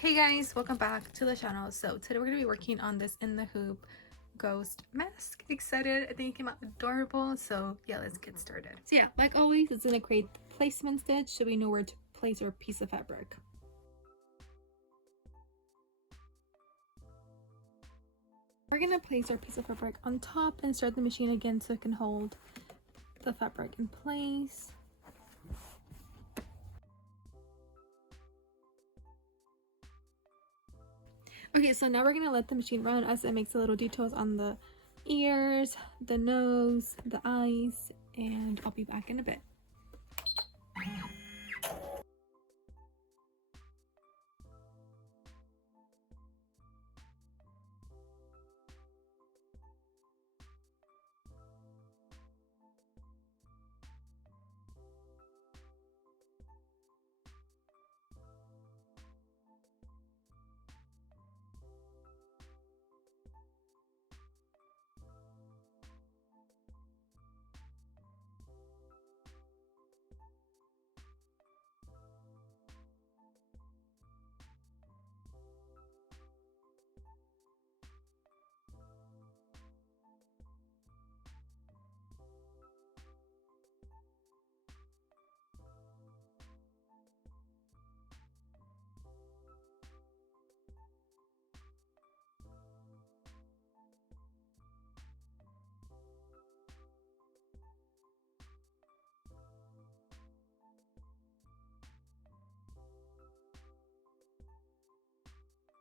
Hey guys, welcome back to the channel. So today we're going to be working on this in the hoop ghost mask. Excited. I think it came out adorable. So yeah, let's get started. So yeah, like always, it's going to create the placement stitch so we know where to place our piece of fabric. We're going to place our piece of fabric on top and start the machine again so it can hold the fabric in place. Okay, so now we're gonna let the machine run as it makes the little details on the ears, the nose, the eyes, and I'll be back in a bit.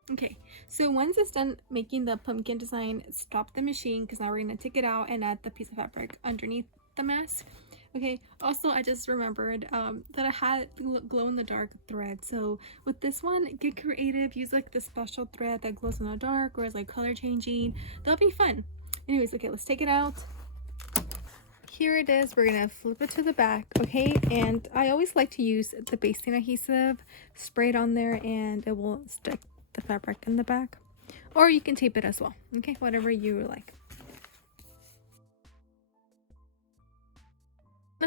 Okay, so once it's done making the pumpkin design, stop the machine because now we're going to take it out and add the piece of fabric underneath the mask. Okay, also I just remembered that I had glow-in-the-dark thread. So with this one, get creative, use like the special thread that glows in the dark or is like color changing. That'll be fun. Anyways, okay, let's take it out. Here it is. We're gonna flip it to the back, okay? And I always like to use the basting adhesive, spray it on there, and it will stick the fabric in the back. Or you can tape it as well, okay? Whatever you like.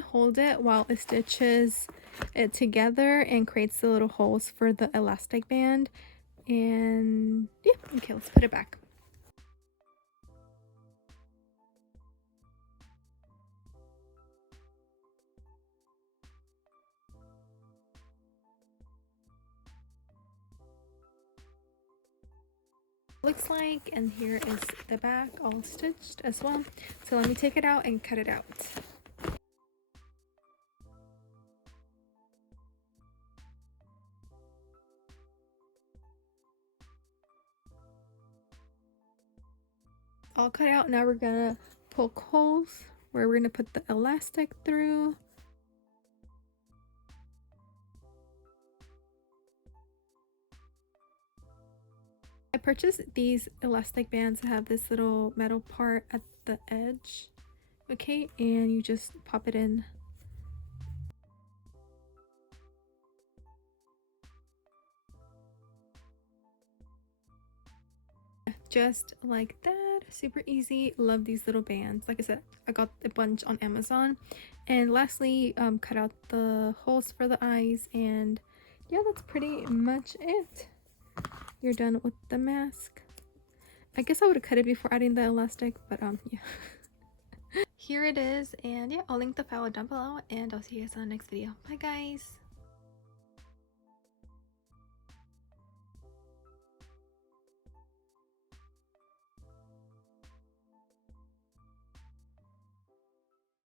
Hold it while it stitches it together and creates the little holes for the elastic band. And yeah, okay, let's put it back. Looks like, and here is the back all stitched as well. So let me take it out and cut it out. All cut out. Now we're gonna poke holes where we're gonna put the elastic through. I purchased these elastic bands that have this little metal part at the edge, okay, and you just pop it in. Just like that, super easy. Love these little bands. Like I said, I got a bunch on Amazon. And lastly, cut out the holes for the eyes, and yeah, that's pretty much it. You're done with the mask. I guess I would have cut it before adding the elastic, but yeah. Here it is, and yeah, I'll link the file down below, and I'll see you guys on the next video. Bye guys.